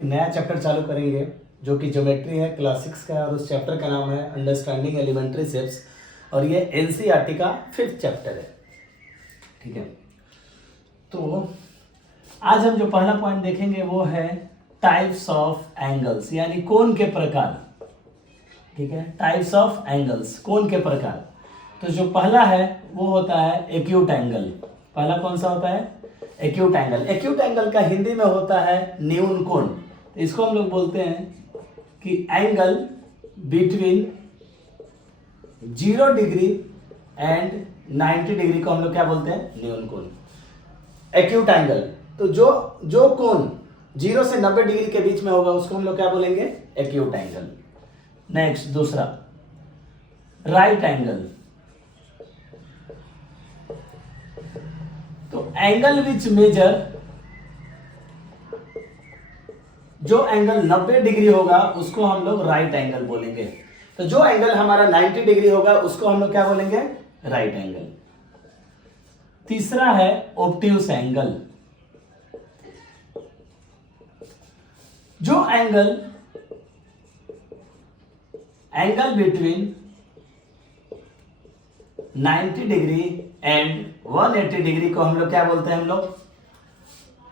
नया चैप्टर चालू करेंगे जो कि ज्योमेट्री है, क्लास 6 का है और उस चैप्टर का नाम है अंडरस्टैंडिंग एलिमेंट्री शेप्स और ये एनसीईआरटी का 5th चैप्टर है। ठीक है, तो आज हम जो पहला पॉइंट देखेंगे वो है टाइप्स ऑफ एंगल्स, यानी कोण के प्रकार। ठीक है, टाइप्स ऑफ एंगल्स, कोण के प्रकार। तो जो पहला है वो होता है एक्यूट एंगल। पहला कौन सा होता है? Acute angle. एक्यूट एंगल का हिंदी में होता है न्यून कोण। तो इसको हम लोग बोलते हैं कि angle between 0 degree and 90 degree को हम लोग क्या बोलते हैं? न्यून कोण, एक्यूट एंगल। तो जो कोण 0 से 90 डिग्री के बीच में होगा उसको हम लोग क्या बोलेंगे? Acute angle. नेक्स्ट दूसरा राइट एंगल। तो एंगल विच मेजर, जो एंगल 90 डिग्री होगा उसको हम लोग राइट एंगल बोलेंगे। तो जो एंगल हमारा 90 डिग्री होगा उसको हम लोग क्या बोलेंगे? Right angle. तीसरा है ऑब्ट्यूस एंगल। जो angle between 90 degree and 180 degree को हम लोग क्या बोलते हैं? हम लोग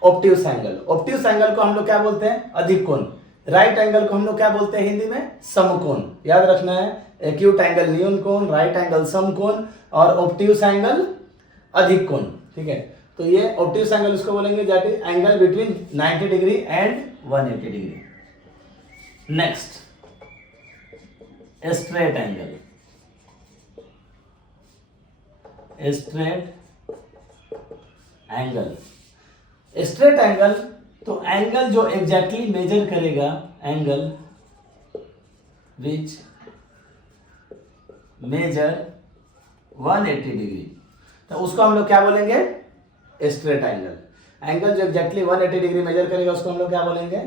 ऑब्ट्यूस एंगल। ऑब्ट्यूस एंगल को हम लोग क्या बोलते हैं? अधिक कोण। राइट एंगल को हम लोग क्या बोलते हैं हिंदी में? समकोण। याद रखना है, एक्यूट एंगल न्यून कोण, राइट एंगल समकोण और ऑब्ट्यूस एंगल अधिक कोण। ठीक है, तो ये ऑब्ट्यूस एंगल उसको बोलेंगे that is angle between 90 degree and 180 degree. Next straight angle. Straight angle, straight angle तो एंगल जो एग्जैक्टली मेजर करेगा, एंगल विच मेजर 180 डिग्री, तो उसको हम लोग क्या बोलेंगे? Straight angle. एंगल जो एग्जैक्टली 180 डिग्री मेजर करेगा उसको हम लोग क्या बोलेंगे?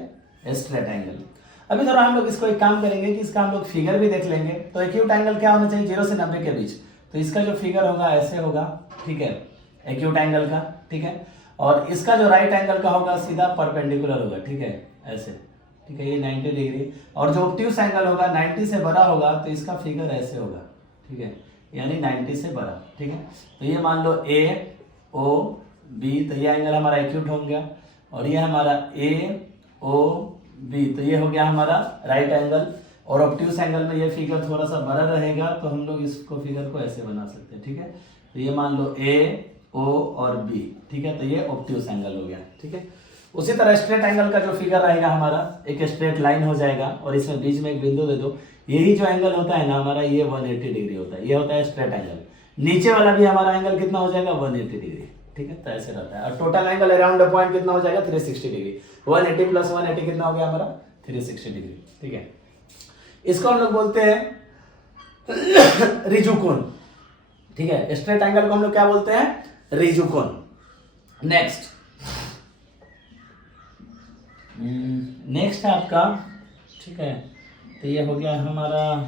Straight angle. अभी थोड़ा हम लोग इसको एक काम करेंगे कि इसका हम लोग फिगर भी देख लेंगे। तो एक्यूट एंगल क्या होना चाहिए? 0 से 90 के बीच। तो इसका जो फिगर होगा ऐसे होगा। ठीक है, एक्यूट एंगल का। ठीक है, और इसका जो राइट एंगल का होगा सीधा परपेंडिकुलर होगा। ठीक है, ऐसे। ठीक है, ये 90 डिग्री। और जो ऑब्ट्यूस एंगल होगा 90 से बड़ा होगा तो इसका फिगर ऐसे होगा। ठीक है, यानी 90 से बड़ा। ठीक है, तो ये मान लो ए ओ बी, तो ये एंगल हमारा एक्यूट हो गया। और ये हमारा ए ओ बी, तो ये हो गया हमारा राइट एंगल। और ऑब्ट्यूस एंगल में ये फिगर थोड़ा सा बड़ा रहेगा तो हम लोग इसको फिगर को ऐसे बना सकते हैं। ठीक है, तो ये मान लो ए ओ और बी। ठीक है, तो ये ऑब्ट्यूस एंगल हो गया। ठीक है, उसी तरह स्ट्रेट एंगल का जो फिगर रहेगा हमारा, एक स्ट्रेट लाइन हो जाएगा और इसमें बीच में एक बिंदु दे दो। यही जो एंगल होता है ना हमारा, ये 180 डिग्री होता है। ये होता है स्ट्रेट एंगल। नीचे वाला भी हमारा एंगल कितना हो जाएगा? 180 डिग्री। ठीक है, तो ऐसे रहता है। और total angle around the point कितना हो जाएगा? 360 डिग्री। 180 प्लस 180 कितना हो गया हमारा? 360 डिग्री। ठीक है, इसको हम लोग बोलते हैं रिजु कोण। ठीक है, स्ट्रेट एंगल को हम लोग क्या बोलते हैं? रिजु कोण। नेक्स्ट है आपका, ठीक है, तो ये हो गया हमारा।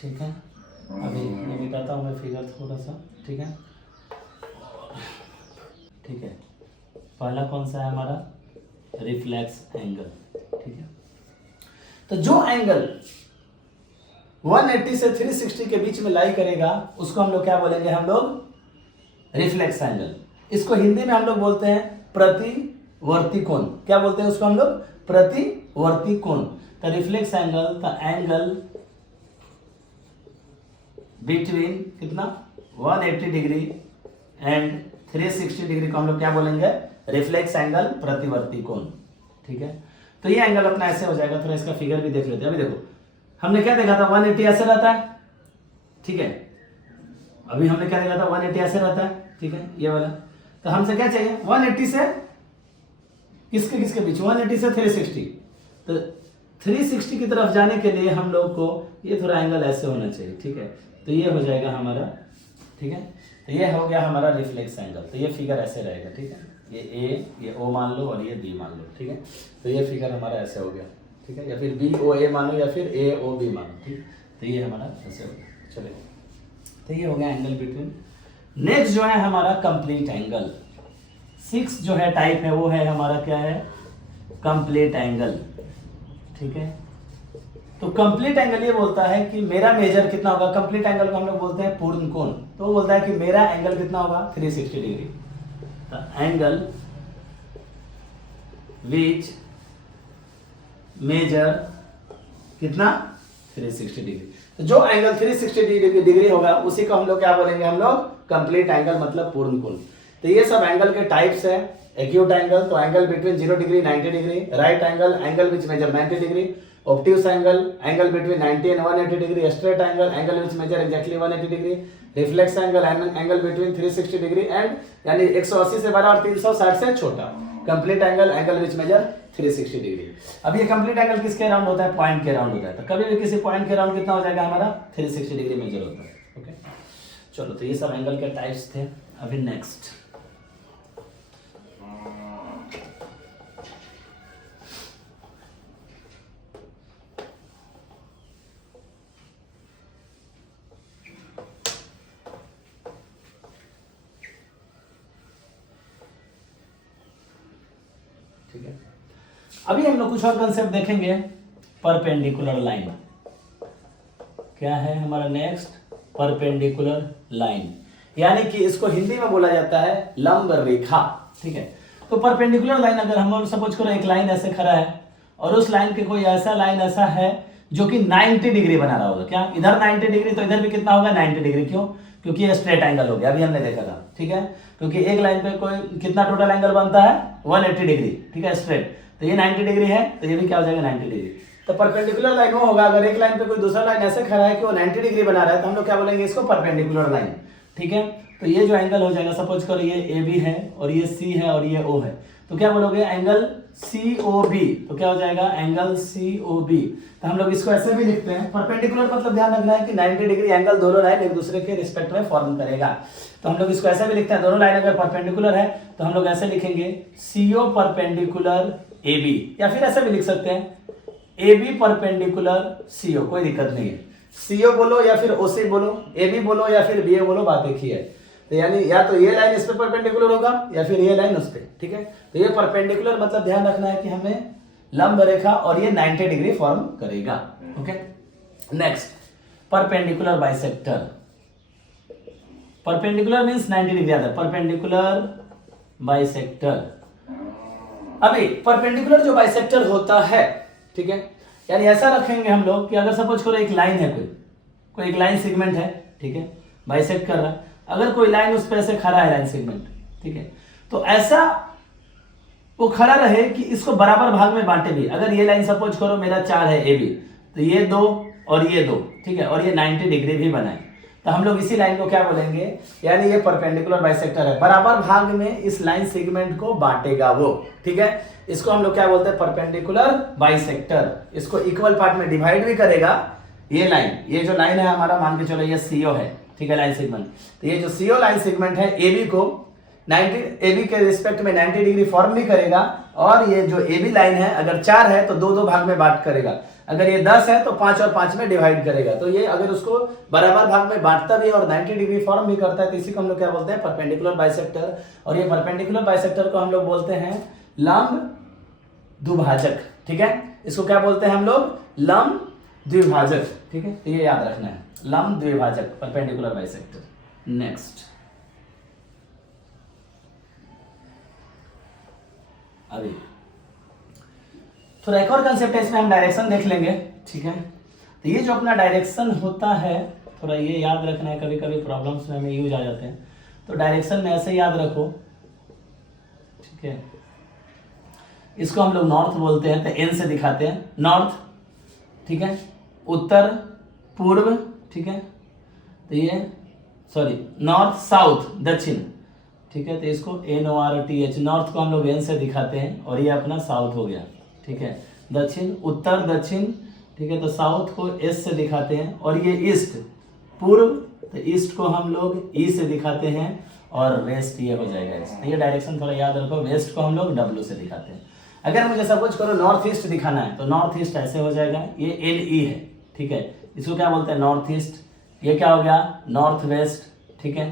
ठीक है, अभी ये मिटाता हूँ मैं फिगर थोड़ा सा। ठीक है, ठीक है, पहला कौन सा है हमारा? Reflex angle. ठीक है, तो जो एंगल 180 से 360 के बीच में लाई करेगा उसको हम लोग क्या बोलेंगे? हम लोग रिफ्लेक्स एंगल। इसको हिंदी में हम लोग बोलते हैं प्रतिवर्ती कोण। क्या बोलते हैं उसको हम लोग? प्रतिवर्ती कोण। तो reflex angle, the angle between कितना? 180 डिग्री एंड 360 डिग्री को हम लोग क्या बोलेंगे? रिफ्लेक्स एंगल, प्रतिवर्ती कोण। ठीक है, तो ये एंगल अपना ऐसे हो जाएगा। थोड़ा इसका फिगर भी देख लेते हैं। अभी देखो, हमने क्या देखा था? 180 ऐसे रहता है। ठीक है, अभी हमने क्या देखा था? 180 ऐसे रहता है। ठीक है, ये वाला। तो हमसे क्या चाहिए? 180 से किसके बीच? 180 से 360। तो 360 की तरफ जाने के लिए हम लोग को ये थोड़ा एंगल ऐसे होना चाहिए। ठीक है, तो ये हो जाएगा हमारा। ठीक है, तो ये हो गया हमारा रिफ्लेक्स एंगल। तो ये फिगर ऐसे रहेगा। ठीक है, ये ए, ये ओ मान लो और ये बी मान लो। ठीक है, तो ये फिगर हमारा ऐसे हो गया। ठीक है, या फिर बी ओ ए मान लो या फिर ए ओ बी मान लो। ठीक, तो ये हमारा ऐसे हो गया। चलिए, तो ये हो गया एंगल बिटवीन। नेक्स्ट जो है हमारा कंप्लीट एंगल। 6 जो है टाइप है वो है हमारा क्या है? कंप्लीट एंगल, ठीक है। तो कंप्लीट एंगल ये बोलता है कि मेरा मेजर कितना होगा, कंप्लीट एंगल को हम लोग बोलते हैं पूर्ण कोण, तो वो बोलता है कि मेरा एंगल कितना होगा 360 डिग्री। तो एंगल विच मेजर कितना 360 डिग्री। तो जो एंगल 360 डिग्री होगा उसी को हम लोग क्या बोलेंगे, हम लोग कंप्लीट एंगल मतलब पूर्ण कोण। तो ये सब एंगल के टाइप्स है। एक्यूट एंगल तो angle between 0 degree 90 degree, right angle which measure 90 degree, obtuse angle between 90 and 180 degree, straight angle which measure exactly 180 degree, reflex angle between 360 degree and यानी 180 से बड़ा और 360 से छोटा। Complete angle which measure 360 degree. अब ये complete angle किसके around होता है, पॉइंट के अराउंड होता है। तो कभी भी किसी पॉइंट के अराउंड कितना हो जाएगा हमारा 360 डिग्री मेजर होता है। ओके चलो, तो ये सब एंगल के टाइप्स थे। अभी नेक्स्ट ठीक है। अभी हम लोग कुछ और कंसेप्ट देखेंगे। परपेंडिकुलर लाइन क्या है हमारा नेक्स्ट, परपेंडिकुलर लाइन, यानी कि इसको हिंदी में बोला जाता है लंब रेखा, ठीक है। तो परपेंडिकुलर लाइन अगर हम सपोज करो एक लाइन ऐसे खड़ा है और उस लाइन के कोई ऐसा लाइन ऐसा है जो कि 90 डिग्री बना रहा होगा, क्या इधर 90 डिग्री तो इधर भी कितना होगा 90 डिग्री, क्यों, क्योंकि ये स्ट्रेट एंगल हो गया, अभी हमने देखा था, ठीक है। क्योंकि एक लाइन पे कोई कितना टोटल एंगल बनता है 180 डिग्री, ठीक है, स्ट्रेट, तो ये 90 डिग्री है, तो ये भी क्या हो जाएगा 90 डिग्री। तो परपेंडिकुलर लाइन वो होगा अगर एक लाइन पे कोई दूसरा लाइन ऐसे खड़ा है कि वो 90 डिग्री बना रहा है, तो हम लोग क्या बोलेंगे इसको परपेंडिकुलर लाइन, ठीक है। तो ये जो एंगल हो जाएगा, सपोज करो ये ए बी है और ये सी है और ये ओ है, तो क्या बोलोगे एंगल सी ओ बी, तो क्या हो जाएगा एंगल सी ओ बी। तो हम लोग इसको ऐसे भी लिखते हैं, परपेंडिकुलर मतलब ध्यान रखना है कि 90 डिग्री एंगल दोनों लाइन एक दूसरे के रिस्पेक्ट में फॉर्म करेगा। तो हम लोग इसको ऐसे भी लिखते हैं, दोनों लाइन अगर परपेंडिकुलर है तो हम लोग ऐसे लिखेंगे सीओ परपेंडिकुलर ए बी, या फिर ऐसे भी लिख सकते हैं ए बी परपेंडिकुलर सीओ, कोई दिक्कत नहीं है, सीओ बोलो या फिर ओसी बोलो, ए बी बोलो या फिर बी ए बोलो, बात एक ही है। तो यानी या तो ये लाइन इस पे परपेंडिकुलर होगा या फिर ये लाइन उस पे, ठीक है। तो ये परपेंडिकुलर मतलब ध्यान रखना है कि हमें लंब रेखा और ये 90 डिग्री फॉर्म करेगा। Okay next perpendicular bisector. Perpendicular means 90 degree आता है, परपेंडिकुलर बाइसेक्टर। अभी परपेंडिकुलर जो बाइसेक्टर होता है, ठीक है, यानी ऐसा रखेंगे हम लोग कि अगर सपोज करो एक लाइन है, कोई एक लाइन सेगमेंट है, ठीक है, बाइसेक्ट कर रहा है, अगर कोई लाइन उस पर से खड़ा है लाइन सेगमेंट, ठीक है, तो ऐसा वो खड़ा रहे कि इसको बराबर भाग में बांटे भी। अगर ये लाइन सपोज करो मेरा 4 है ए बी, तो ये 2 और ये 2, ठीक है, और ये 90 डिग्री भी बनाए, तो हम लोग इसी लाइन को क्या बोलेंगे, यानी ये परपेंडिकुलर बाइसेक्टर है, बराबर भाग में इस लाइन सेगमेंट को बांटेगा वो, ठीक है। इसको हम लोग क्या बोलते हैं परपेंडिकुलर बाइसेक्टर। इसको इक्वल पार्ट में डिवाइड भी करेगा। ये लाइन, ये जो लाइन है हमारा, मान के चलो ये सीओ है, ठीक है, लाइन सेगमेंट, तो ये जो सीओ लाइन सेगमेंट है एबी को 90 एबी के रिस्पेक्ट में 90 डिग्री फॉर्म भी करेगा, और ये जो एबी लाइन है अगर 4 है तो 2-2 भाग में बांट करेगा, अगर ये 10 है तो 5 और 5 में डिवाइड करेगा। तो ये अगर उसको बराबर भाग में बांटता भी है और 90 डिग्री फॉर्म भी करता है, तो इसी को हम लोग क्या बोलते हैं परपेंडिकुलर बाइसेक्टर। और ये परपेंडिकुलर बाइसेक्टर को हम लोग बोलते हैं लंब द्विभाजक, ठीक है, इसको क्या बोलते हैं हम लोग लंब द्विभाजक, ठीक है, तो ये याद रखना है लंब द्विभाजक परपेंडिकुलर बाइसेक्टर। नेक्स्ट अभी थोड़ा एक और कंसेप्ट है, इसमें हम डायरेक्शन देख लेंगे, ठीक है। तो ये जो अपना डायरेक्शन होता है, थोड़ा ये याद रखना है, कभी कभी प्रॉब्लम्स में हमें यूज आ जाते हैं, तो डायरेक्शन में ऐसे याद रखो, ठीक है। इसको हम लोग नॉर्थ बोलते हैं, तो एन से दिखाते हैं नॉर्थ, ठीक है, उत्तर पूर्व, ठीक है, तो ये सॉरी नॉर्थ साउथ दक्षिण, ठीक है, तो इसको NORTH, नॉर्थ को हम लोग एन से दिखाते हैं और ये अपना साउथ हो गया, ठीक है, दक्षिण उत्तर दक्षिण, ठीक है, तो साउथ को एस से दिखाते हैं, और ये ईस्ट पूर्व, तो ईस्ट को हम लोग ई से दिखाते हैं, और वेस्ट ये हो जाएगा। तो ये डायरेक्शन थोड़ा याद रखो, वेस्ट को हम लोग W से दिखाते हैं। अगर मुझे सपोज करो नॉर्थ ईस्ट दिखाना है, तो नॉर्थ ईस्ट ऐसे हो जाएगा, ये NE है, ठीक है, इसको क्या बोलते हैं नॉर्थ ईस्ट। ये क्या हो गया नॉर्थ वेस्ट, ठीक है,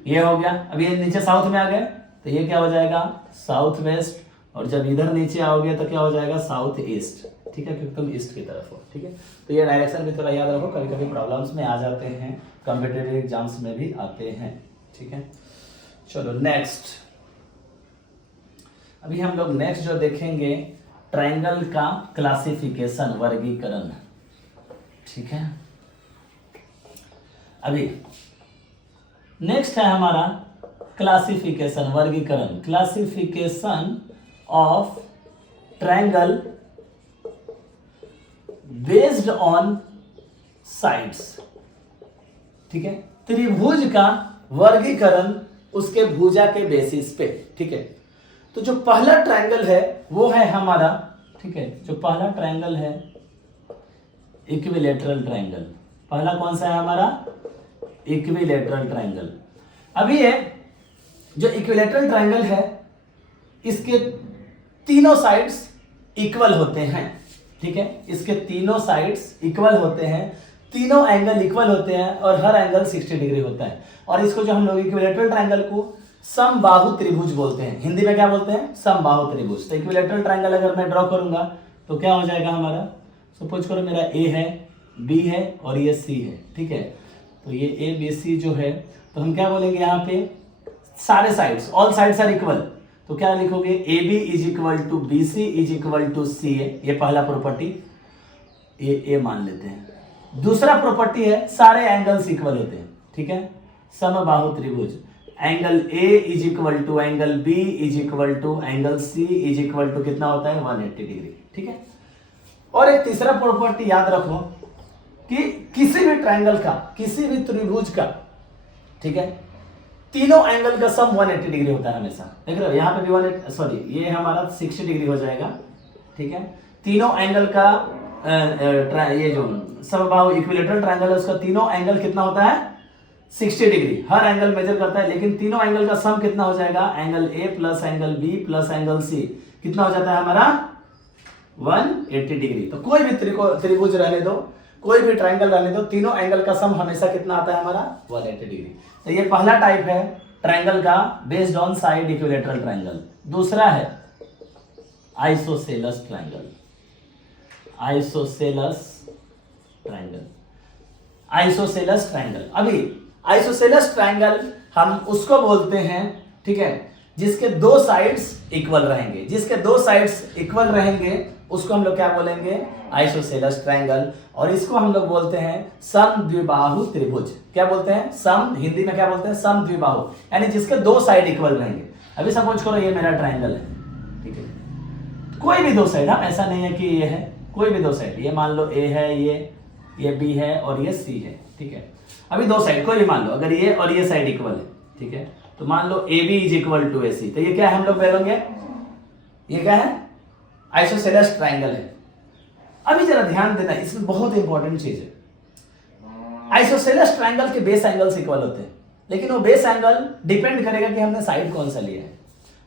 ये हो गया। अब ये नीचे साउथ में आ गए, तो ये क्या हो जाएगा साउथ वेस्ट, और जब इधर नीचे आओगे तो क्या हो जाएगा, साउथ ईस्ट, ठीक है, क्योंकि तुम ईस्ट की तरफ हो, ठीक है। तो ये डायरेक्शन भी थोड़ा याद रखो, कभी कभी प्रॉब्लम्स में आ जाते हैं, कॉम्पिटिटिव एग्जाम्स में भी आते हैं, ठीक है। चलो नेक्स्ट, अभी हम लोग नेक्स्ट जो देखेंगे ट्रायंगल का क्लासिफिकेशन, वर्गीकरण, ठीक है। अभी नेक्स्ट है हमारा क्लासिफिकेशन, वर्गीकरण, classification of triangle based on sides, ठीक है। त्रिभुज का वर्गीकरण उसके भुजा के बेसिस पे, ठीक है। तो जो पहला ट्रायंगल है वो है हमारा, ठीक है, जो पहला ट्रायंगल है इक्विलैटरल ट्रायंगल। पहला कौन सा है हमारा, इक्विलैटरल ट्रायंगल। अभी ये जो इक्विलैटरल ट्रायंगल है इसके तीनों साइड्स इक्वल होते हैं, ठीक है, इसके तीनों साइड्स इक्वल होते हैं, तीनों एंगल इक्वल होते हैं और हर एंगल 60 डिग्री होता है। और इसको जो हम लोग इक्विलैटरल ट्रायंगल को समबाहु त्रिभुज बोलते हैं, हिंदी में क्या बोलते हैं, समबाहु त्रिभुज। तो इक्विलैटरल ट्रायंगल अगर मैं ड्रॉ करूंगा तो क्या हो जाएगा हमारा, सपोज करो मेरा ए है, बी है और ये सी है, ठीक है। तो ये ए बी सी जो है, तो हम क्या बोलेंगे यहाँ पे, सारे sides, all sides are equal, तो क्या लिखोगे, A B is equal to B C is equal to C A, ये पहला प्रॉपर्टी, ये ए मान लेते हैं। दूसरा प्रॉपर्टी है सारे एंगल्स इक्वल होते हैं, ठीक है, समबाहु त्रिभुज, angle A is equal to angle B is equal to angle C is equal to कितना होता है, 180 डिग्री, ठीक है। और एक तीसरा प्रॉपर्टी याद रखो कि किसी भी ट्रायंगल का, किसी भी त्रिभुज का, ठीक है, तीनों एंगल का सम 180 डिग्री होता है हमेशा। देख रहे हो यहाँ पे भी 180, सॉरी ये हमारा 60 डिग्री हो जाएगा, ठीक है। तीनों एंगल का ये जो समबाहु इक्विलैटरल ट्रायंगल है उसका तीनों एंगल कितना होता है, 60 डिग्री, हर एंगल मेजर करता है, लेकिन तीनों एंगल का सम कितना हो जाएगा, angle A plus angle B plus angle C कितना हो जाता है हमारा, 180 डिग्री। तो कोई भी त्रिभुज रहने दो, कोई भी ट्रायंगल रहने दो, तीनों एंगल का सम हमेशा कितना आता है हमारा, 180 डिग्री। तो ये पहला टाइप है ट्रायंगल का based on side equilateral triangle. दूसरा है isosceles triangle, isosceles triangle, isosceles triangle. अभी आइसोसेलस ट्रायंगल हम उसको बोलते हैं, ठीक है, जिसके दो साइड्स इक्वल रहेंगे, जिसके दो साइड्स इक्वल रहेंगे उसको हम लोग क्या बोलेंगे, आइसोसेलस ट्रायंगल। और इसको हम लोग बोलते हैं समद्विबाहु त्रिभुज। क्या बोलते हैं, सम, हिंदी में क्या बोलते हैं, समद्विबाहु, यानी जिसके दो साइड इक्वल रहेंगे। अभी सपोज करो ये मेरा ट्रायंगल है, ठीक है, कोई भी दो साइड, हाँ ऐसा नहीं है कि ये है, कोई भी दो साइड, ये मान लो ए है, ये बी है और ये सी है, ठीक है। अभी दो साइड कोई भी मान लो, अगर ये और ये साइड इक्वल है, ठीक है, तो मान लो A B is equal to A C, तो ये क्या है हम लोग बोलेंगे, ये क्या है, आइसोसेलस ट्रायंगल है। अभी जरा ध्यान देना, इसमें बहुत इंपॉर्टेंट चीज है, आइसोसेलस ट्रायंगल के बेस एंगल्स इक्वल होते हैं, लेकिन वो बेस एंगल डिपेंड करेगा कि हमने साइड कौन सा लिया है।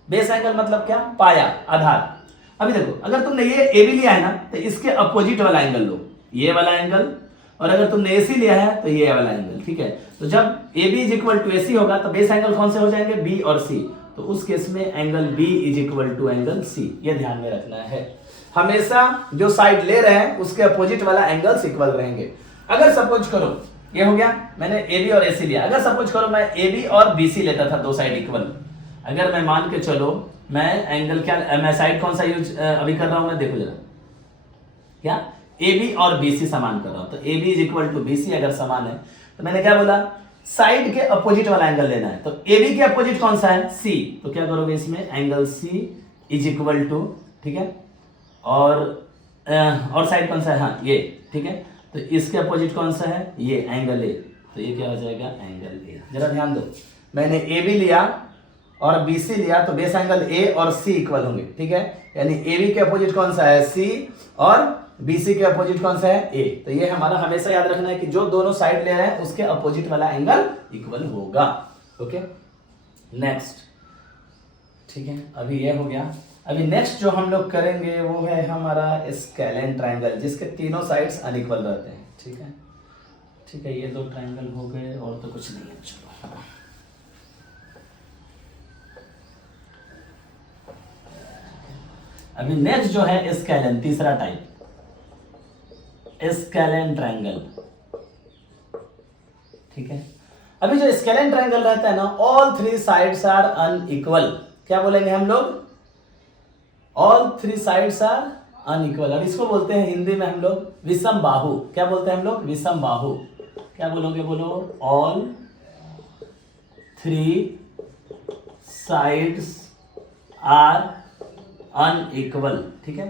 बेस एंगल मतलब क्या, पाया, आधार। अभी देखो अगर तुमने ये ए बी लिया है ना, तो इसके अपोजिट वाला एंगल लो, ये वाला एंगल, और अगर तुमने ए सी लिया है तो ये वाला एंगल, ठीक है। तो जब A B is equal to A C होगा तो बेस एंगल कौन से हो जाएंगे, बी और सी, तो उस केस में angle B is equal to angle C, ये ध्यान में रखना है। हमेशा जो साइड ले रहे हैं उसके अपोजिट वाला एंगल्स इक्वल रहेंगे। अगर सपोज करो ये हो गया, मैंने ए बी और ए सी लिया, अगर सपोज करो मैं ए बी और बी सी लेता था, दो साइड इक्वल, अगर मैं मान के चलो मैं एंगल क्या, मैं साइड कौन सा यूज अभी कर रहा हूं, मैं देखो जरा, क्या ए बी और बी सी समान कर रहा हूं, तो A B is equal to B C अगर समान है तो मैंने क्या बोला, साइड के अपोजिट वाला एंगल लेना है। तो ए बी के अपोजिट कौन सा है, सी, तो क्या करोगे इसमें, angle C is equal to, ठीक है, और साइड कौन सा है, हाँ ये, ठीक है, तो इसके अपोजिट कौन सा है, ये एंगल ए, तो ये क्या हो जाएगा, एंगल ए। जरा ध्यान दो, मैंने ए बी लिया और बी सी लिया, तो बेस एंगल ए और सी इक्वल होंगे, ठीक है, यानी ए बी के अपोजिट कौन सा है, सी, और बी सी के अपोजिट कौन सा है, ए। तो ये हमारा हमेशा याद रखना है कि जो दोनों साइड ले रहे हैं उसके अपोजिट वाला एंगल इक्वल होगा। ओके, नेक्स्ट, ठीक है, अभी ये हो गया। अभी नेक्स्ट जो हम लोग करेंगे वो है हमारा स्केलेन ट्रायंगल, जिसके तीनों साइड्स अनइक्वल रहते हैं, ठीक है, ठीक है, ये दो ट्रायंगल हो गए और तो कुछ नहीं है। चलो अभी नेक्स्ट जो है स्केलन, तीसरा टाइप स्केलन ट्रायंगल, ठीक है। अभी जो स्केलन ट्रायंगल रहता है ना, all three sides are unequal, क्या बोलेंगे हम लोग, all three sides are unequal. अब इसको बोलते हैं हिंदी में हम लोग विषम बाहु, क्या बोलते हैं हम लोग, विषम बाहु। क्या बोलोगे, बोलो, all three sides are unequal, ठीक है।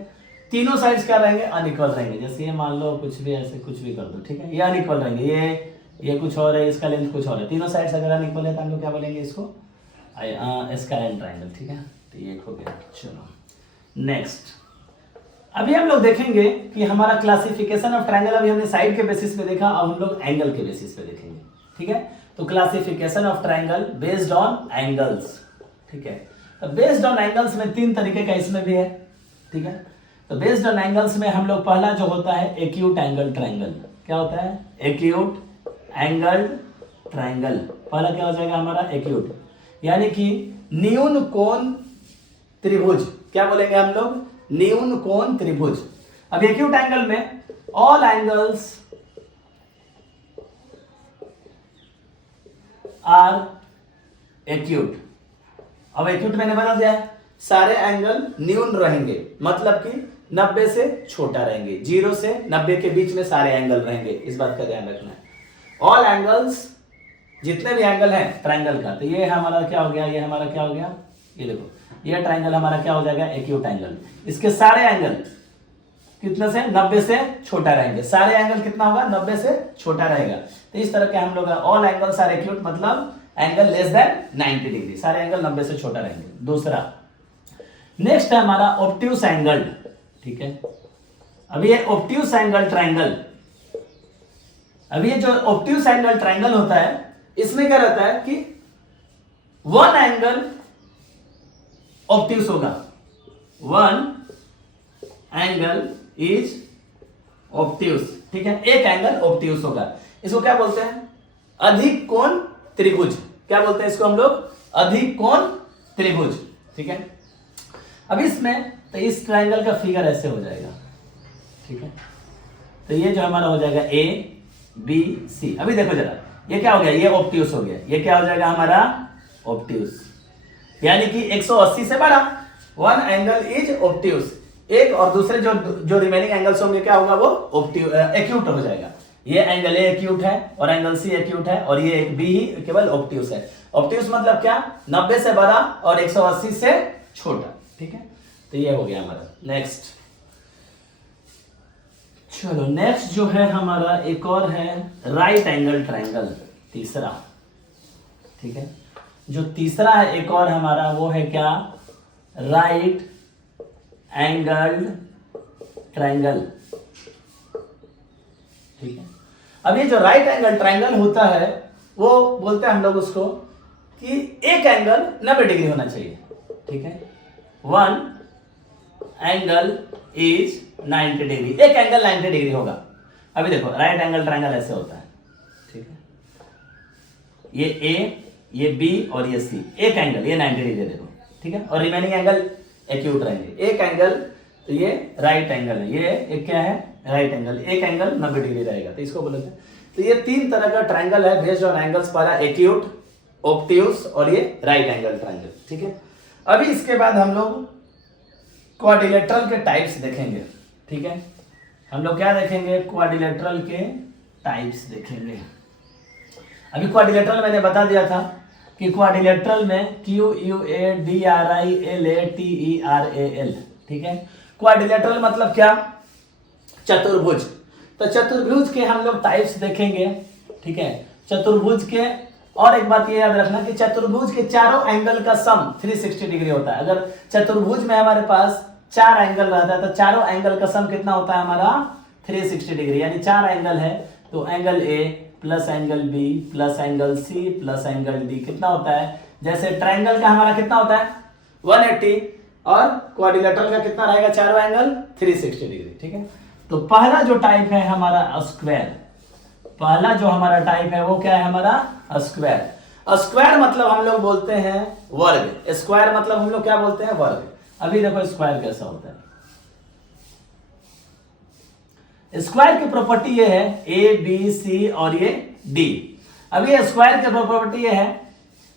तीनों साइड्स क्या रहेंगे, अनइक्वल रहेंगे। जैसे ये मान लो कुछ भी ऐसे कुछ भी कर दो, ठीक है, ये अनइक्वल रहेंगे, ये कुछ और है, इसका लेंथ कुछ और है। तीनों साइड्स अगर अनइक्वल है तो हम लोग क्या बोलेंगे इसको, स्केलन ट्रायंगल, ठीक है। तो ये हो गया। चलो नेक्स्ट, अभी हम लोग देखेंगे कि हमारा क्लासिफिकेशन ऑफ ट्रायंगल, अभी हमने साइड के बेसिस पे देखा, अब हम लोग एंगल के बेसिस पे देखेंगे, ठीक है। तो classification of triangle based on angles, ठीक है। तो बेस्ड ऑन एंगल्स में तीन तरीके का इसमें भी है, ठीक है। तो बेस्ड ऑन एंगल्स में हम लोग पहला जो होता है एक्यूट एंगल ट्रायंगल, क्या होता है, एक्यूट एंगल ट्रायंगल। पहला क्या हो जाएगा हमारा एक्यूट, यानी कि न्यून कोण त्रिभुज, क्या बोलेंगे हम लोग, न्यून कोण त्रिभुज। अब एक्यूट एंगल में ऑल एंगल्स आर एक्यूट। अब एक्यूट मैंने बता दिया है, सारे एंगल न्यून रहेंगे, मतलब कि 90 से छोटा रहेंगे, 0 से 90 के बीच में सारे एंगल रहेंगे, इस बात का ध्यान रखना है। ऑल एंगल्स, जितने भी एंगल हैं ट्रायंगल का, तो ये हमारा क्या हो गया, ये हमारा क्या हो गया, ये देखो, ये ट्रायंगल हमारा क्या हो जाएगा, एक्यूट एंगल। इसके सारे एंगल कितने से, 90 से छोटा रहेंगे, सारे एंगल कितना होगा, 90 से छोटा रहेगा। तो इस तरह के हम लोग ऑल एंगल्स आर एक्यूट, मतलब एंगल लेस देन 90 डिग्री, सारे एंगल 90 से छोटा रहेंगे। दूसरा नेक्स्ट है हमारा ऑब्ट्यूस एंगल, ठीक है। अभी ये ऑब्ट्यूस एंगल ट्रायंगल, अभी ये जो ऑब्ट्यूस एंगल ट्रायंगल होता है, इसमें क्या रहता है कि वन एंगल ऑब्ट्यूस होगा, वन एंगल इज ऑब्ट्यूस, ठीक है, एक एंगल ऑब्ट्यूस होगा। इसको क्या बोलते हैं, अधिक कोण त्रिभुज, क्या बोलते हैं इसको हम लोग, अधिक कोण त्रिभुज, ठीक है। अब इसमें तो इस ट्रायंगल का फिगर ऐसे हो जाएगा, ठीक है। तो ये जो हमारा हो जाएगा ए बी सी। अभी देखो जरा, ये क्या हो गया, ये ऑब्ट्यूस हो गया, ये क्या हो जाएगा हमारा ऑब्ट्यूस, यानी कि 180 से बड़ा, वन एंगल इज ऑब्ट्यूस। एक और दूसरे जो रिमेनिंग एंगल्स होंगे क्या होगा, वो एक्यूट हो जाएगा। ये एंगल ए एक्यूट है और एंगल सी एक्यूट है, और ये बी ही केवल ऑब्ट्यूस है। ऑब्ट्यूस मतलब क्या, 90 से बड़ा और 180 से छोटा, ठीक है। तो ये हो गया हमारा। नेक्स्ट, चलो नेक्स्ट जो है हमारा एक और है राइट एंगल ट्रायंगल, तीसरा, ठीक है। जो तीसरा है एक और हमारा, वो है क्या, राइट एंगल ट्रायंगल, ठीक है। अब ये जो राइट एंगल ट्रायंगल होता है, वो बोलते हैं हम लोग उसको कि एक एंगल 90 डिग्री होना चाहिए, ठीक है। वन एंगल इज 90 डिग्री, एक एंगल 90 डिग्री होगा। अभी देखो राइट एंगल ट्रायंगल ऐसे होता है, ठीक है। ये ए, ये बी और ये सी, एक एंगल ये 90 डिग्री देखो, ठीक है। और रिमेनिंग एंगल एक्यूट रहेंगे। एक एंगल, तो ये राइट एंगल है, ये एक क्या है, राइट एंगल, एक एंगल 90 डिग्री रहेगा, तो इसको बोलते हैं। तो ये तीन तरह का ट्रायंगल है बेस्ड ऑन एंगल्स, पहला एक्यूट, ऑब्ट्यूस और ये राइट एंगल ट्रायंगल, ठीक है। अभी इसके बाद हम लोग क्वाड्रिलेटरल के टाइप्स देखेंगे, ठीक है। हम लोग क्या देखेंगे, क्वाड्रिलेटरल के टाइप्स देखेंगे। अभी क्वाड्रिलेटरल मैंने बता दिया था कि क्वाड्रिलेटरल में QUADRILATERAL, ठीक है। क्वाड्रिलेटरल मतलब क्या, चतुर्भुज। तो चतुर्भुज के हम लोग टाइप्स देखेंगे, ठीक है। चतुर्भुज के, और एक बात ये याद रखना कि चतुर्भुज के चारों एंगल का सम 360 डिग्री होता है। अगर चतुर्भुज में हमारे पास 4 एंगल रहता है तो चारों एंगल का सम कितना होता है हमारा 360 डिग्री, यानी 4 एंगल है तो angle A plus angle B plus angle C plus angle D कितना होता है, जैसे ट्रायंगल का हमारा कितना होता है 180 और क्वाड्रिलेटरल का कितना रहेगा, चारों एंगल 360 डिग्री, ठीक है। तो पहला जो टाइप है हमारा स्क्वायर, पहला जो हमारा टाइप है वो क्या है हमारा स्क्वायर। स्क्वायर मतलब हम लोग बोलते हैं वर्ग, स्क्वायर मतलब हम लोग क्या बोलते हैं, वर्ग। अभी देखो स्क्वायर कैसा होता है। स्क्वायर की प्रॉपर्टी ये है ए बी सी और ये डी। अभी ये स्क्वायर की प्रॉपर्टी ये है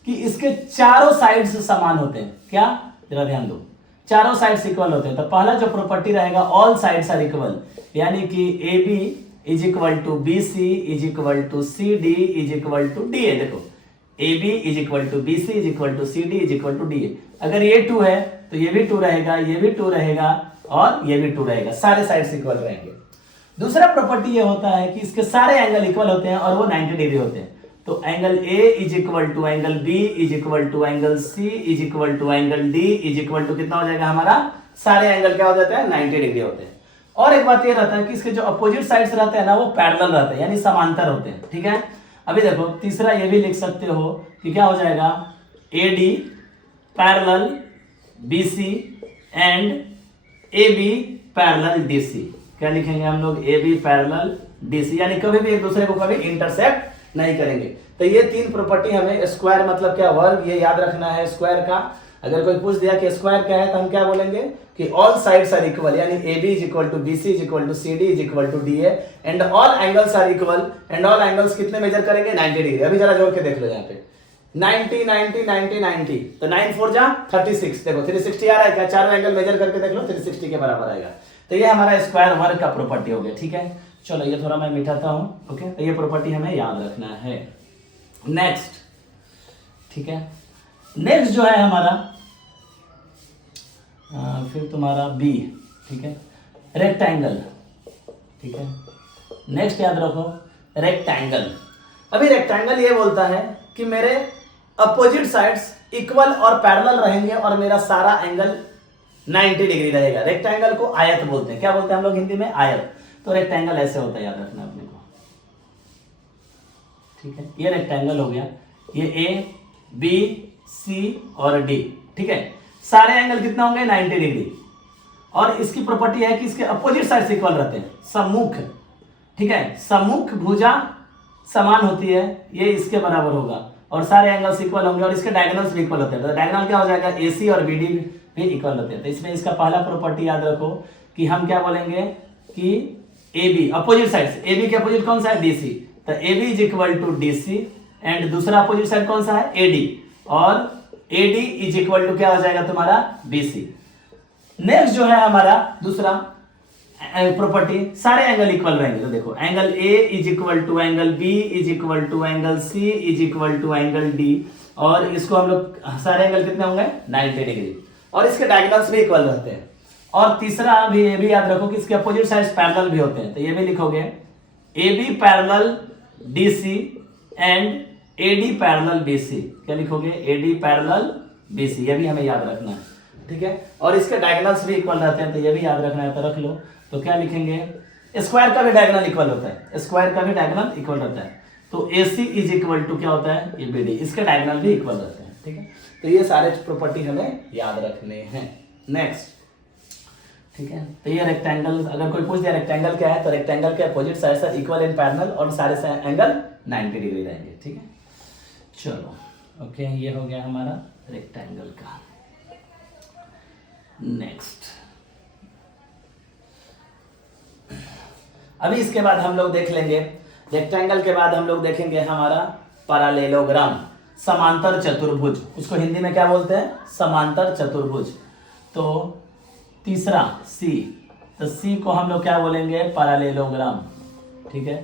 कि इसके चारों साइड्स समान होते हैं। क्या, जरा ध्यान दो, चारों साइड्स इक्वल होते हैं। तो पहला जो प्रॉपर्टी रहेगा ऑल साइड्स आर इक्वल, यानी कि A B is equal to B C is equal to C D is equal to D A. देखो A B is equal to B C is equal to C D is equal to D A. अगर ये 2 है तो ये भी 2 रहेगा, ये भी 2 रहेगा और ये भी 2 रहेगा, सारे साइड्स इक्वल रहेंगे। दूसरा प्रॉपर्टी ये होता है कि इसके सारे एंगल इक्वल होते हैं और वो 90 डिग्री होते हैं। तो angle A is equal to angle B is equal to angle C is equal to angle D is equal to कितना हो जाएगा हमारा, सारे एंगल क्या हो जाते हैं, 90 डिग्री होते हैं। और एक बात ये रहता है कि इसके जो अपोजिट साइड्स रहते हैं ना वो पैरेलल रहते हैं, यानी समांतर होते हैं। ठीक है, अभी देखो तीसरा ये भी लिख सकते हो कि क्या हो जाएगा, A D parallel B C and A B parallel D C. क्या लिखेंगे हम लोग, A B parallel D C, यानी कभी भी एक दूसरे को कभी इंटरसेक्ट नहीं करेंगे। तो ये 3 प्रॉपर्टी हमें, स्क्वायर मतलब क्या, वर्ग, ये याद रखना है स्क्वायर का। अगर कोई पूछ दिया कि स्क्वायर क्या है तो हम क्या बोलेंगे कि ऑल साइड्स आर इक्वल, यानी A B is equal to B C is equal to C D is equal to D A and all angles are equal. And all angles कितने मेजर करेंगे, 90 डिग्री। अभी जरा जोड़ के देख लो यहाँ पे 90 90 90 90, तो 9 4 जा 36। देखो 360 आ रहा है क्या, चारों एंगल मेजर करके देख लो 360 के बराबर आएगा। तो ये हमारा स्क्वायर वर्ग का प्रॉपर्टी हो गया। ठीक है, चलो ये थोड़ा मैं मिटाता हूँ। ओके, तो ये प्रॉपर्टी हमें याद रखना है। नेक्स्ट, ठीक है, नेक्स्ट जो है हमारा फिर तुम्हारा बी, ठीक है, रेक्टेंगल। ठीक है, नेक्स्ट याद रखो रेक्टेंगल। अभी रेक्टेंगल ये बोलता है कि मेरे अपोजिट साइड्स इक्वल और पैरेलल रहेंगे और मेरा सारा एंगल 90 डिग्री रहेगा। रेक्टेंगल को आयत बोलते हैं। क्या बोलते हैं हम लोग हिंदी में, आयत। तो रेक्टेंगल ऐसे होता है, याद रखना अपने को। ठीक है, ये रेक्टेंगल हो गया, ये ए बी सी और डी। ठीक है, सारे एंगल कितना होंगे, 90 डिग्री। और इसकी प्रॉपर्टी है कि इसके अपोजिट साइड इक्वल रहते हैं, सम्मुख। ठीक है, सम्मुख भुजा समान होती है, ये इसके बराबर होगा और सारे एंगल्स इक्वल होंगे और इसके डायगोनल्स भी इक्वल होते हैं। तो डायगोनल क्या हो जाएगा, एसी और बीडी भी इक्वल होते हैं। तो इसमें इसका पहला प्रॉपर्टी याद रखो कि हम क्या बोलेंगे कि A B opposite sides, A B के अपोजिट कौन सा है, डी सी। तो A B is equal to D C and दूसरा अपोजिट साइड कौन सा है, ए डी, और A D is equal to क्या हो जाएगा तुम्हारा, बी सी। नेक्स्ट जो है हमारा दूसरा प्रॉपर्टी, सारे एंगल इक्वल रहेंगे। तो देखो angle A is equal to angle B is equal to angle C is equal to angle D, और इसको हम लोग सारे एंगल कितने होंगे, 90 डिग्री, और इसके डायगोनल्स भी इक्वल रहते हैं। और तीसरा भी ये भी याद रखो कि इसके अपोजिट साइड्स पैरेलल भी होते हैं। तो ये भी लिखोगे A B parallel D C and A D parallel B C. क्या लिखोगे, A D parallel B C, ये भी हमें याद रखना है। ठीक है, और इसके डायगोनल्स भी इक्वल रहते हैं, तो ये भी याद रखना है, तो रख लो। तो क्या लिखेंगे, स्क्वायर का भी डायगोनल इक्वल होता है, स्क्वायर का भी डायगोनल इक्वल रहता है। तो ए सी इज इक्वल टू क्या होता है, ए बी डी, इसके डायगोनल भी इक्वल रहते हैं। ठीक है, तो ये सारे प्रॉपर्टी हमें याद रखने हैं। नेक्स्ट, ठीक है, तो ये रेक्टेंगल, अगर कोई पूछ दिया रेक्टेंगल क्या है, तो रेक्टेंगल के opposite sides are equal in parallel और सारे एंगल 90 डिग्री रहेंगे। ठीक है, चलो ओके, ये हो गया हमारा रेक्टेंगल का। नेक्स्ट, अभी इसके बाद हम लोग देख लेंगे, रेक्टेंगल के बाद हम लोग देखेंगे हमारा पैरेललोग्राम, समांतर चतुर्भुज। उसको हिंदी में क्या बोलते हैं, समांतर चतुर्भुज। तो तीसरा सी, तो सी को हम लोग क्या बोलेंगे, पैरेललोग्राम। ठीक है,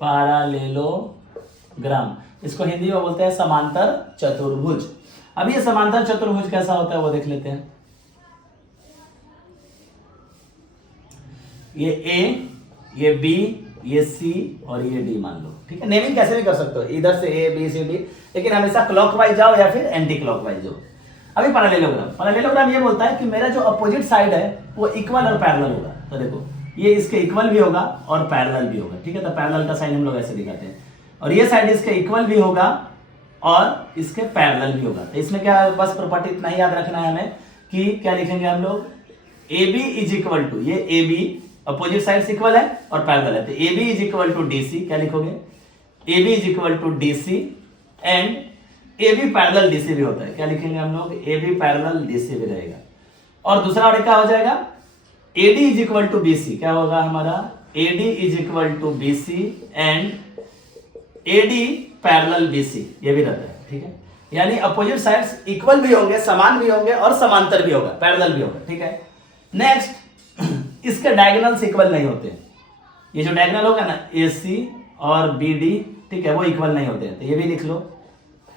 पैरेललोग्राम, इसको हिंदी में बोलते हैं समांतर चतुर्भुज। अब ये समांतर चतुर्भुज कैसा होता है वो देख लेते हैं। ये ए, ये बी, ये सी और ये डी मान लो। ठीक है, नेमिंग कैसे भी कर सकते हो, इधर से ए बी सी डी, लेकिन हमेशा क्लॉकवाइज जाओ या फिर एंटी क्लॉकवाइज जाओ। अभी पैरेललोग्राम, पैरेललोग्राम ये बोलता है कि मेरा जो अपोजिट साइड है वो इक्वल और पैरेलल होगा। तो देखो ये इसके इक्वल भी होगा और पैरेलल भी होगा। ठीक है, तो पैरेलल का साइन हम लोग ऐसे दिखाते हैं, और ये साइड इसके इक्वल भी होगा और इसके पैरेलल भी होगा। तो इसमें क्या, बस प्रॉपर्टी इतना ही याद रखना है हमें कि क्या लिखेंगे हम लोग, A B is equal to, ये A B opposite sides equal है और पैरेलल है, तो A B is equal to D C. क्या लिखोगे, A B is equal to D C and A B parallel D C भी होता है। क्या लिखेंगे हम लोग, A B parallel D C भी रहेगा। और दूसरा ऑर्डर क्या हो जाएगा, AD is equal to BC, क्या होगा हमारा, AD is equal to B C and A D parallel B C, ये भी रहता है, ठीक है। यानी अपोजिट साइड्स इक्वल भी होंगे, समान भी होंगे और समांतर भी होगा, पैरेलल भी होगा, ठीक है। नेक्स्ट, इसके डायगोनल्स इक्वल नहीं होते, ये जो डायगोनल होगा ना AC और BD, ठीक है, वो इक्वल नहीं होते हैं, तो ये भी लिख लो,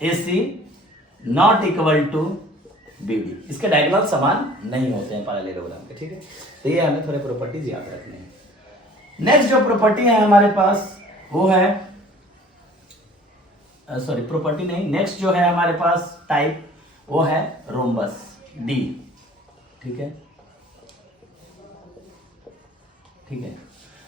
AC not equal to BD, इसके डायगोनल समान नहीं होते हैं पैरेललोग्राम के, ठीक है। तो ये हमें थोड़े प्रॉपर्टीज याद रखने हैं। नेक्स्ट जो प्रॉपर्टी है हमारे पास वो है, सॉरी प्रॉपर्टी नहीं, नेक्स्ट जो है हमारे पास टाइप वो है रोम्बस D, ठीक है, ठीक है।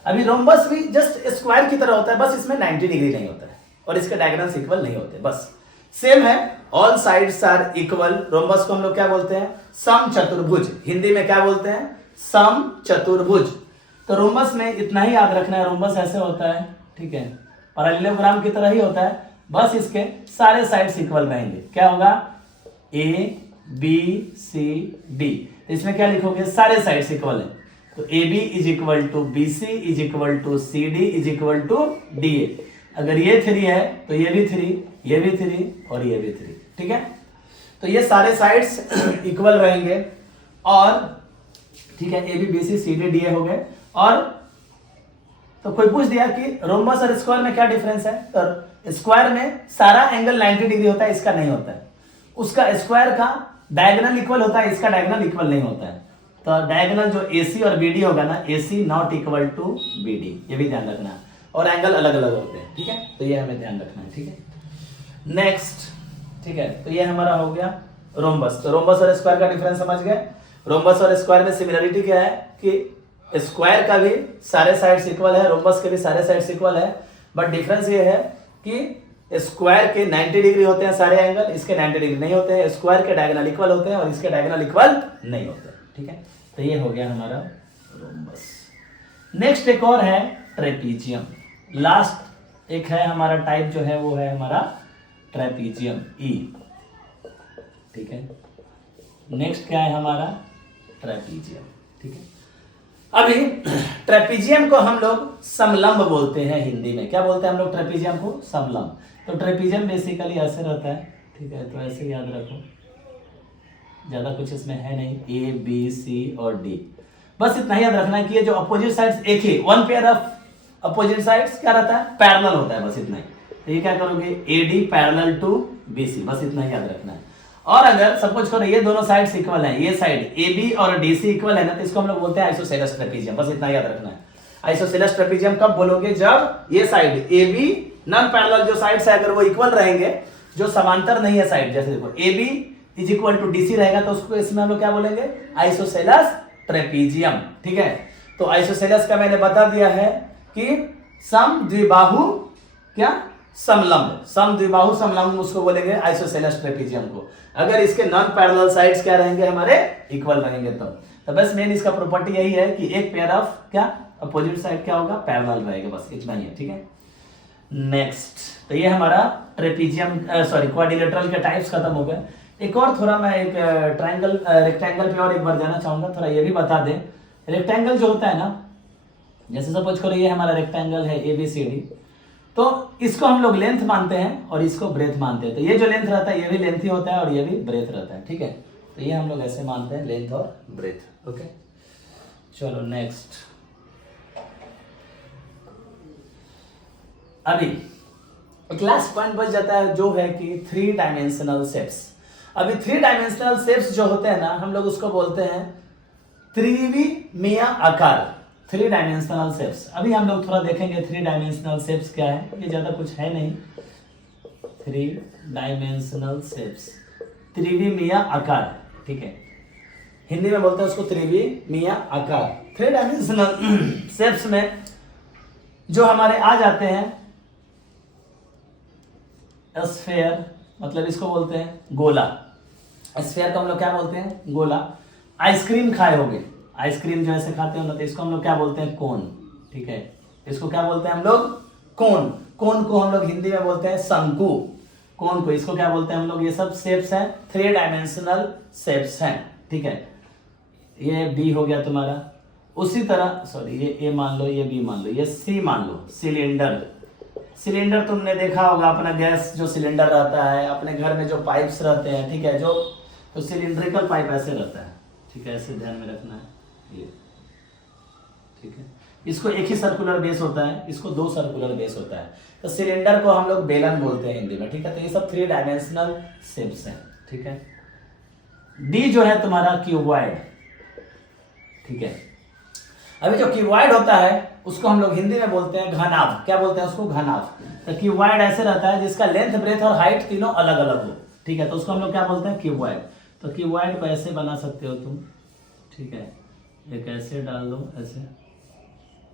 अभी रोम्बस भी जस्ट स्क्वायर की तरह होता है, बस इसमें 90 डिग्री नहीं होता है और इसके डायगोनल्स इक्वल नहीं होते, बस सेम है, all sides are equal. Rhombus को हम लोग क्या बोलते हैं, सम चतुर्भुज, हिंदी में क्या बोलते हैं, सम चतुर्भुज। तो रोम्बस में इतना ही याद रखना है, रोम्बस ऐसे होता है, ठीक है, पैरेललोग्राम की तरह ही होता है, बस इसके सारे साइड्स इक्वल रहेंगे। क्या होगा, A B C D, तो इसमें क्या लिखोगे, सारे साइड्स इक्वल है, तो AB is equal to BC is equal to CD is equal to DA। अगर ये 3 है तो ये भी 3, ये भी 3 और ये भी 3, ठीक है। तो ये सारे साइड्स इक्वल रहेंगे और ठीक है, AB BC CD DA हो गए। और तो कोई पूछ दिया कि रोम्बस और स्क्वायर में क्या डिफरेंस है, तो स्क्वायर में सारा एंगल 90 डिग्री होता है, इसका नहीं होता है, उसका स्क्वायर का डायगोनल इक्वल होता है, इसका डायगोनल इक्वल नहीं होता है। तो डायगोनल जो AC और BD होगा ना, AC not equal to BD, ये भी ध्यान रखना है, और एंगल अलग अलग होते हैं, ठीक है, तो ये हमें ध्यान रखना है, ठीक है। नेक्स्ट, ठीक है, तो ये हमारा हो गया रोम्बस। तो रोम्बस और स्क्वायर का डिफरेंस समझ गए। रोम्बस और स्क्वायर में सिमिलरिटी क्या है कि स्क्वायर का भी सारे साइड्स इक्वल है, रोम्बस के भी सारे साइड्स इक्वल है, बट डिफरेंस ये है कि स्क्वायर के 90 डिग्री होते हैं सारे एंगल, इसके 90 डिग्री नहीं होते हैं, स्क्वायर के डायगोनल इक्वल होते हैं और इसके डायगोनल इक्वल नहीं होते, ठीक है। तो ये हो गया हमारा रोम्बस। नेक्स्ट एक और है ट्रेपीजियम, लास्ट एक है हमारा टाइप जो है वो है हमारा ट्रेपीजियम E, ठीक है। नेक्स्ट क्या है हमारा ट्रेपीजियम, ठीक है। अभी ट्रेपीजियम को हम लोग समलंब बोलते हैं, हिंदी में क्या बोलते हैं हम लोग ट्रेपीजियम को, समलंब। तो ट्रेपीजियम बेसिकली ऐसे रहता है, ठीक है, तो ऐसे याद रखो, ज्यादा कुछ इसमें है नहीं, A B C और D, बस इतना ही याद रखना है कि ये जो अपोजिट साइड्स एक ही, one pair of opposite sides क्या रहता है, पैरेलल होता है, बस इतना ही। तो ये क्या करोगे, AD पैरेलल टू BC, बस इतना ही याद रखना है। और अगर सपोज करो ये दोनों साइड्स इक्वल हैं, ये साइड AB और DC इक्वल है ना, तो इसको हम लोग बोलते हैं आइसोसेलेस ट्रेपीजियम, बस इतना याद रखना है। आइसोसेलेस ट्रेपीजियम कब बोलोगे, जब ये साइड AB नॉन पैरेलल जो साइड्स है अगर वो इक्वल रहेंगे, जो समांतर नहीं है साइड, जैसे देखो AB is equal to DC रहेगा, तो उसको इसमें हम लोग क्या बोलेंगे, आइसोसेलेस ट्रेपीजियम, ठीक है। तो आइसोसेलेस का मैंने बता दिया है कि सम द्विबाहु क्या समलंब, सम द्विबाहु समलंब उसको बोलेंगे आइसोसेलेस ट्रेपीजियम को, अगर इसके नॉन पैरेलल साइड्स क्या रहेंगे हमारे, इक्वल रहेंगे। तो बस मेन इसका प्रॉपर्टी यही है कि एक पेयर ऑफ क्या अपोजिट साइड क्या होगा, पैरेलल रहेगा, बस इतना ही है, ठीक है। नेक्स्ट, तो ये हमारा ट्रेपीजियम सॉरी क्वाड्रिलेटरल के टाइप्स खत्म हो गए। एक और थोड़ा मैं एक ट्रायंगल रेक्टेंगल पे और एक बार जाना चाहूंगा, थोड़ा ये भी बता दें। रेक्टेंगल जो होता है ना, जैसे सपोज करो ये हमारा रेक्टेंगल है ABCD, तो इसको हम लोग लेंथ मानते हैं और इसको ब्रेथ मानते हैं। तो ये जो लेंथ रहता है ये भी लेंथ ही होता है और ये भी ब्रेथ रहता है, ठीक है। तो ये हम लोग ऐसे मानते हैं, लेंथ और ब्रेथ, ओके। चलो नेक्स्ट, अभी एक लास्ट पॉइंट बच जाता है जो है कि 3 डायमेंशनल शेप्स। अभी 3 डायमेंशनल शेप्स जो होते हैं ना, हम लोग उसको बोलते हैं त्रिविमीय आकार, 3 डायमेंशनल शेप्स। अभी हम लोग थोड़ा देखेंगे 3 डायमेंशनल शेप्स क्या है, ये ज्यादा कुछ है नहीं। 3 डायमेंशनल शेप्स, त्रिविमीय आकार, ठीक है, हिंदी में बोलते हैं उसको त्रिविमीय आकार। 3 डायमेंशनल शेप्स में जो हमारे आ जाते हैं स्फेयर, मतलब इसको बोलते हैं गोला, स्फेयर को हम लोग क्या बोलते हैं, गोला। आइसक्रीम खाए होगे, आइसक्रीम जो ऐसे खाते हो ना, तो इसको हम लोग क्या बोलते हैं, कोन, ठीक है, इसको क्या बोलते हैं हम लोग, कोन। कोन को हम लोग हिंदी में बोलते हैं शंकु, कोन को इसको क्या बोलते हैं हम लोग, ये सब शेप्स हैं, 3 डायमेंशनल शेप्स हैं, ठीक है। ये बी हो गया तुम्हारा। उसी तरह सॉरी ये ए मान लो, ये बी मान लो, ये सी मान लो। सिलेंडर, सिलेंडर तुमने देखा होगा, अपना गैस जो सिलेंडर रहता है, अपने घर में जो पाइप्स रहते हैं, ठीक है, जो तो सिलिंड्रिकल पाइप ऐसे रहता है, ठीक है, ऐसे ध्यान में रखना है ये, ठीक है। इसको एक ही सर्कुलर बेस होता है, इसको दो सर्कुलर बेस होता है। तो सिलेंडर को हम लोग बेलन बोलते हैं हिंदी में, ठीक है। तो ये सब 3 डायमेंशनल शेप्स हैं, ठीक है। डी जो है तुम्हारा क्यूबॉइड, ठीक है। अभी जो क्यूबॉइड होता है उसको हम लोग हिंदी में बोलते हैं घनाभ। क्या बोलते हैं उसको? घनाभ। तो क्यूबॉइड ऐसे रहता है जिसका लेंथ, ब्रेथ और हाइट तीनों अलग अलग हो, ठीक है। तो उसको हम लोग क्या बोलते हैं? क्यूबॉइड। तो क्यूबॉइड को ऐसे बना सकते हो तुम, ठीक है। एक ऐसे डाल दो ऐसे,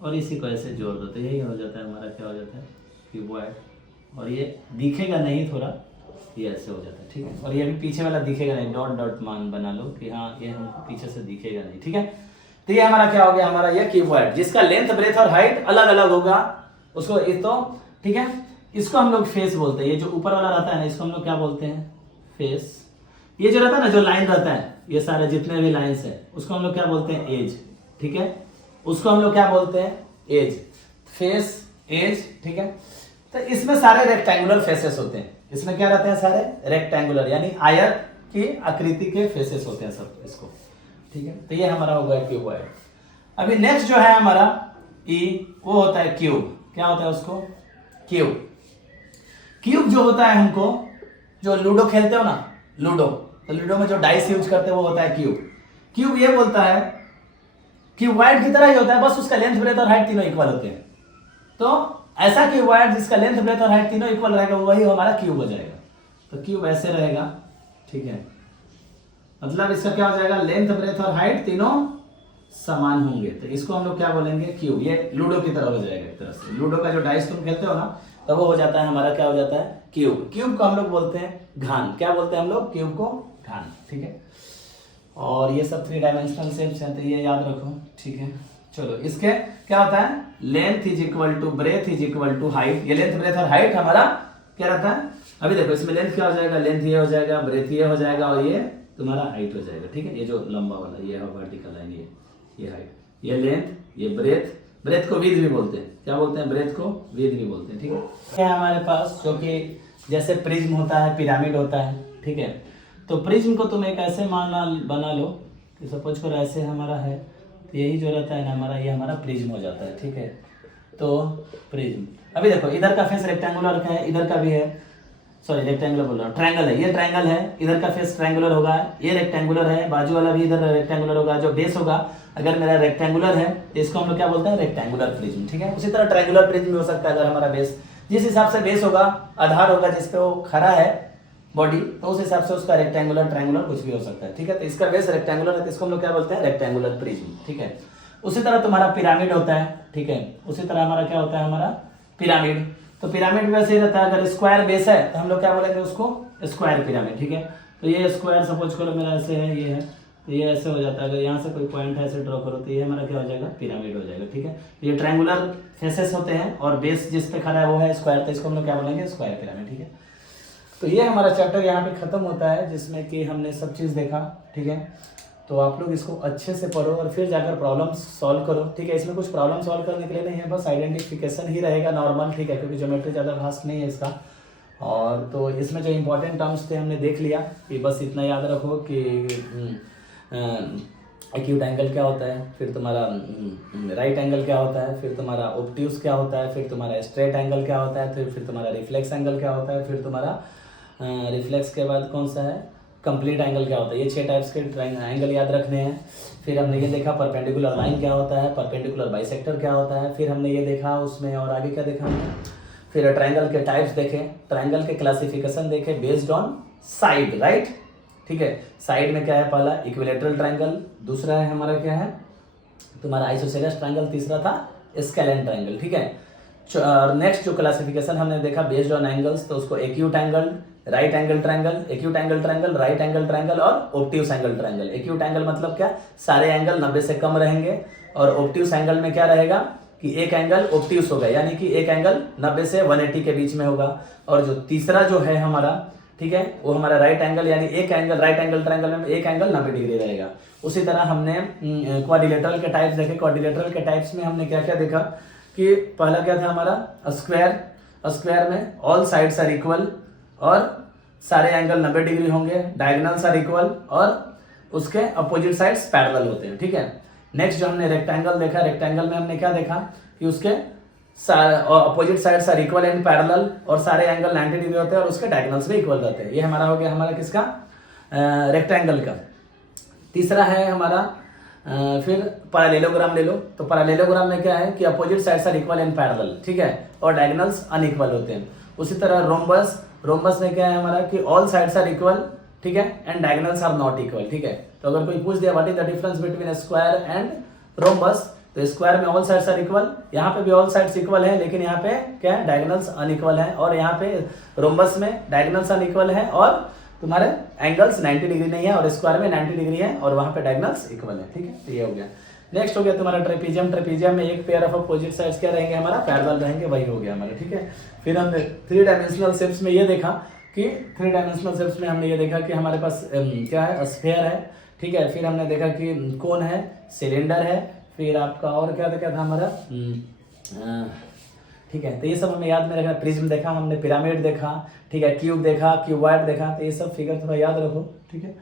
और इसी को ऐसे जोड़ दो, तो यही हो जाता है हमारा, क्या हो जाता है? क्यूबॉइड। और ये दिखेगा नहीं, थोड़ा ये ऐसे हो जाता है, ठीक है। और ये भी पीछे वाला दिखेगा नहीं, डॉट डॉट मान बना लो कि हाँ ये हमको पीछे से दिखेगा नहीं, ठीक है। तो ये हमारा क्या हो गया? हमारा ये क्यूबॉइड, जिसका लेंथ, ब्रेथ और हाइट अलग अलग होगा, उसको तो ठीक है। इसको हम लोग फेस बोलते हैं। ये जो ऊपर वाला रहता है ना, इसको हम लोग क्या बोलते हैं? फेस। ये जो रहता है ना, जो लाइन रहता है, ये सारे जितने भी लाइंस है, उसको हम लोग क्या बोलते हैं? एज, ठीक है। उसको हम लोग क्या बोलते हैं? एज, फेस, एज, ठीक है। तो इसमें सारे रेक्टेंगुलर फेसेस होते हैं। इसमें क्या रहते हैं? सारे रेक्टेंगुलर, यानी आयत की आकृति के फेसेस होते हैं सब, इसको, ठीक है। तो ये हमारा हो गया क्यूबॉइड। अभी नेक्स्ट जो है हमारा ई, वो होता है क्यूब। क्या होता है उसको? क्यूब। क्यूब जो होता है, हमको जो लूडो खेलते हो ना, लूडो, तो लूडो में जो डाइस यूज करते हैं वो होता है क्यूब। क्यूब ये बोलता है क्यूबॉइड की तरह ही होता है, बस उसका लेंथ, ब्रेथ और हाइट तीनों इक्वल होते हैं। तो ऐसा क्यूबॉइड जिसका लेंथ, ब्रेथ और हाइट तीनों इक्वल रहेगा, वही हमारा क्यूब हो जाएगा। तो क्यूब ऐसे रहेगा, ठीक है। मतलब इसका क्या हो जाएगा? लेंथ, ब्रेथ और हाइट तीनों समान होंगे, तो इसको हम लोग क्या बोलेंगे? क्यूब। ये लूडो की तरह हो जाएगा एक तरह से। लूडो का जो डाइस तुम खेलते हो ना, तो वो हो जाता है हमारा, क्या हो जाता है? क्यूब। क्यूब को हम लोग बोलते हैं घान। क्या बोलते हैं हम लोग? क्यूब को घान, ठीक है। और ये सब 3 डायमेंशनल शेप्स हैं, तो ये याद रखो, ठीक है। चलो, इसके क्या होता है? Length is equal to breadth is equal to height. ये लेंथ, ब्रेथ और हाइट हमारा क्या रहता है? अभी देखो, इसमें लेंथ क्या हो जाएगा? लेंथ ये हो जाएगा, ब्रेथ ये हो जाएगा, और ये तुम्हारा हाइट हो जाएगा, ठीक है। ये जो लंबा वाला ये है वर्टिकल लाइन, ये हाइट, ये लेंथ, ये ब्रेथ। ब्रेथ को विड्थ भी बोलते हैं। क्या बोलते हैं? ब्रेथ को विड्थ भी बोलते हैं, ठीक है। क्या है हमारे पास? जो कि जैसे प्रिज्म होता है, पिरामिड होता है, ठीक है। तो प्रिज्म को तुम एक ऐसे बना लो कि सपोज करो ऐसे हमारा है, तो यही जो रहता है ना हमारा, ये हमारा प्रिज्म हो जाता है, ठीक है। तो प्रिज्म, अभी देखो इधर का फेस रेक्टेंगुलर का है, इधर का भी है, सॉरी रेक्टेंगुलर बोल रहा हूँ, ट्रायंगल है, ये ट्रायंगल है, इधर का फेस ट्रायंगुलर होगा, ये रेक्टेंगुलर है, बाजू वाला भी इधर रेक्टेंगुलर होगा। जो बेस होगा अगर मेरा रेक्टेंगुलर है, तो इसको हम लोग क्या बोलते हैं? रेक्टेंगुलर प्रिज्म, ठीक है। उसी तरह ट्रायंगुलर प्रिज्म भी हो सकता है। अगर हमारा बेस जिस हिसाब से बेस होगा, आधार होगा जिसपे वो खड़ा है बॉडी, तो उस हिसाब से उसका रेक्टेंगुलर, ट्रायंगुलर कुछ भी हो सकता है, ठीक है। तो इसका बेस रेक्टेंगुलर है, तो इसको हम लोग क्या बोलते हैं? रेक्टेंगुलर प्रिज्म, ठीक है। उसी तरह तुम्हारा पिरामिड होता है, ठीक है। उसी तरह हमारा क्या होता है? हमारा पिरामिड। तो पिरामिड वैसे ही रहता है। अगर स्क्वायर बेस है तो हम लोग क्या बोलेंगे उसको? स्क्वायर पिरामिड, ठीक है। तो ये स्क्वायर सपोज करो मेरा ऐसे है, ये है, तो ये ऐसे हो जाता है। अगर यहाँ से कोई पॉइंट ऐसे ड्रॉ करो तो ये हमारा क्या हो जाएगा? पिरामिड हो जाएगा, ठीक है। ये ट्रायंगुलर फेसेस होते हैं और बेस जिस पे खड़ा है वो है स्क्वायर, तो इसको हम लोग क्या बोलेंगे? स्क्वायर पिरामिड, ठीक है। तो ये हमारा चैप्टर यहाँ पे खत्म होता है, जिसमें कि हमने सब चीज़ देखा, ठीक है। तो आप लोग इसको अच्छे से पढ़ो और फिर जाकर प्रॉब्लम सॉल्व करो, ठीक है। इसमें कुछ प्रॉब्लम सॉल्व करने के लिए नहीं है, बस आइडेंटिफिकेशन ही रहेगा नॉर्मल, ठीक है, क्योंकि ज्योमेट्री ज़्यादा वास्ट नहीं है इसका। और तो इसमें जो इंपॉर्टेंट टर्म्स थे हमने देख लिया, कि बस इतना याद रखो कि एक्यूट एंगल क्या होता है, फिर तुम्हारा राइट एंगल क्या होता है, फिर तुम्हारा ऑब्ट्यूज क्या होता है, फिर तुम्हारा स्ट्रेट एंगल क्या होता है, फिर तुम्हारा रिफ्लेक्स एंगल क्या होता है, फिर तुम्हारा रिफ्लेक्स के बाद कौन सा है? कंप्लीट एंगल क्या होता है। ये 6 टाइप्स के एंगल याद रखने हैं। फिर हमने ये देखा परपेंडिकुलर लाइन क्या होता है, परपेंडिकुलर बाइसेक्टर क्या होता है, फिर हमने ये देखा उसमें, और आगे क्या देखा हमने? फिर ट्रायंगल के टाइप्स देखे, ट्रायंगल के क्लासिफिकेशन देखे बेस्ड ऑन साइड, राइट, ठीक है। साइड में क्या है? पहला इक्विलेटरल ट्रायंगल, दूसरा है हमारा क्या है? तुम्हारा आइसोसेलेस ट्रायंगल, तीसरा था स्केलेन ट्रायंगल, ठीक है। नेक्स्ट जो क्लासिफिकेशन हमने देखा बेस्ड ऑन एंगल्स, तो उसको acute angle, right angle triangle, acute angle triangle, right angle triangle और obtuse angle triangle. Acute angle मतलब क्या? सारे एंगल 90 से कम रहेंगे, और ऑब्ट्यूस एंगल में क्या रहेगा कि एक एंगल ऑब्ट्यूस होगा, यानी कि एक एंगल 90 से 180 के बीच में होगा। और जो तीसरा जो है हमारा ठीक है, वो हमारा राइट एंगल यानी एक एंगल राइट एंगल ट्रायंगल में एक एंगल 90 डिग्री रहेगा। उसी तरह हमने क्वाड्रिलेटरल के टाइप्स देखे। क्वाड्रिलेटरल के टाइप्स में हमने क्या क्या देखा कि पहला क्या था हमारा स्क्वायर। स्क्वायर में ऑल साइड्स आर इक्वल और सारे एंगल 90 डिग्री होंगे, डायगोनल्स आर इक्वल और उसके अपोजिट साइड्स पैरेलल होते हैं। ठीक है, नेक्स्ट जो हमने रेक्टेंगल देखा, रेक्टेंगल में हमने क्या देखा कि उसके opposite sides are equal and parallel और सारे एंगल 90 डिग्री होते हैं और उसके डायगोनल्स भी इक्वल रहते हैं। ये हमारा हो गया हमारा किसका, रेक्टेंगल का। तीसरा है हमारा फिर पैरेललोग्राम ले लो। तो पैरेललोग्राम में क्या है कि opposite sides are equal and parallel, ठीक है, और डायगोनल्स अनइक्वल होते हैं। उसी तरह रोम्बस, रोम्बस में क्या है हमारा कि ऑल साइड्स आर इक्वल, ठीक है, and diagonals are not equal. ठीक है, तो अगर कोई पूछ दिया what is the difference between square and rhombus, तो स्क्वायर में ऑल साइड्स आर इक्वल, यहाँ पे भी ऑल साइड्स इक्वल है लेकिन यहाँ पे क्या है डायगोनल्स अनइक्वल है, और यहाँ पे रोम्बस में डायगोनल्स अनइक्वल है और तुम्हारे एंगल्स 90 डिग्री नहीं है और स्क्वायर में 90 डिग्री है और वहां पे डायगोनल्स इक्वल है। ठीक है, तो ये हो गया। नेक्स्ट हो गया तुम्हारा ट्रेपीजियम। ट्रेपीजियम में एक पेयर ऑफ अपोजिट साइड्स क्या रहेंगे हमारा, पैरेलल रहेंगे, वही हो गया हमारा। ठीक है, फिर हमने 3 डायमेंशनल शेप्स में ये देखा कि 3 डायमेंशनल शेप्स में हमने ये देखा कि हमारे पास क्या है, स्फीयर है। ठीक है, फिर हमने देखा कि कोन है, सिलेंडर है, फिर आपका और क्या देखा था हमारा, ठीक है, तो ये सब हमें याद में रखना। प्रिज्म देखा हमने, पिरामिड देखा, ठीक है, क्यूब देखा, क्यूबॉइड देखा, तो ये सब फिगर थोड़ा याद रखो। ठीक है,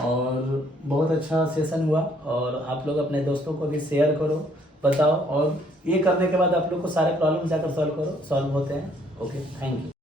और बहुत अच्छा सेशन हुआ और आप लोग अपने दोस्तों को भी शेयर करो, बताओ, और ये करने के बाद आप लोग को सारे प्रॉब्लम जाकर सॉल्व करो, सॉल्व होते हैं। Okay, thank you.